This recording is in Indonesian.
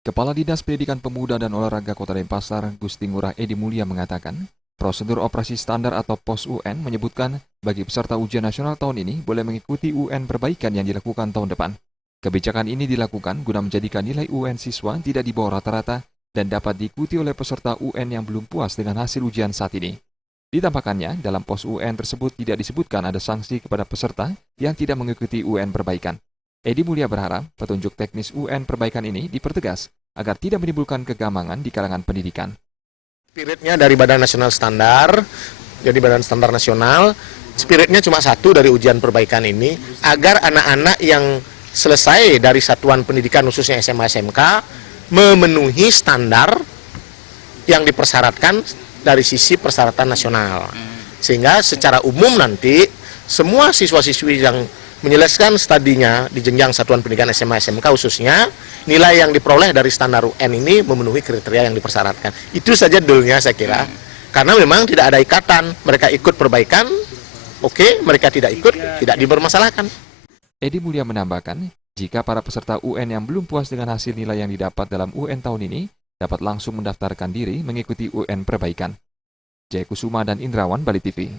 Kepala Dinas Pendidikan Pemuda dan Olahraga Kota Denpasar, Gusti Ngurah Edi Mulia mengatakan, prosedur operasi standar atau POS UN menyebutkan bagi peserta ujian nasional tahun ini boleh mengikuti UN perbaikan yang dilakukan tahun depan. Kebijakan ini dilakukan guna menjadikan nilai UN siswa tidak di bawah rata-rata dan dapat diikuti oleh peserta UN yang belum puas dengan hasil ujian saat ini. Ditambahkannya, dalam POS UN tersebut tidak disebutkan ada sanksi kepada peserta yang tidak mengikuti UN perbaikan. Edi Mulia berharap petunjuk teknis UN perbaikan ini dipertegas agar tidak menimbulkan kegamangan di kalangan pendidikan. Spiritnya dari Badan Nasional Standar, jadi Badan Standar Nasional, spiritnya cuma satu dari ujian perbaikan ini, agar anak-anak yang selesai dari satuan pendidikan khususnya SMA SMK memenuhi standar yang dipersyaratkan dari sisi persyaratan nasional. Sehingga secara umum nanti semua siswa-siswi yang menyelesaikan studinya di jenjang satuan pendidikan SMA SMK khususnya, nilai yang diperoleh dari standar UN ini memenuhi kriteria yang dipersyaratkan. Itu saja dulunya saya kira. Karena memang tidak ada ikatan, mereka ikut perbaikan, oke, mereka tidak ikut, tidak dipermasalahkan. Edi Mulia menambahkan, jika para peserta UN yang belum puas dengan hasil nilai yang didapat dalam UN tahun ini, dapat langsung mendaftarkan diri mengikuti UN perbaikan. Jaya Kusuma dan Indrawan, Bali TV.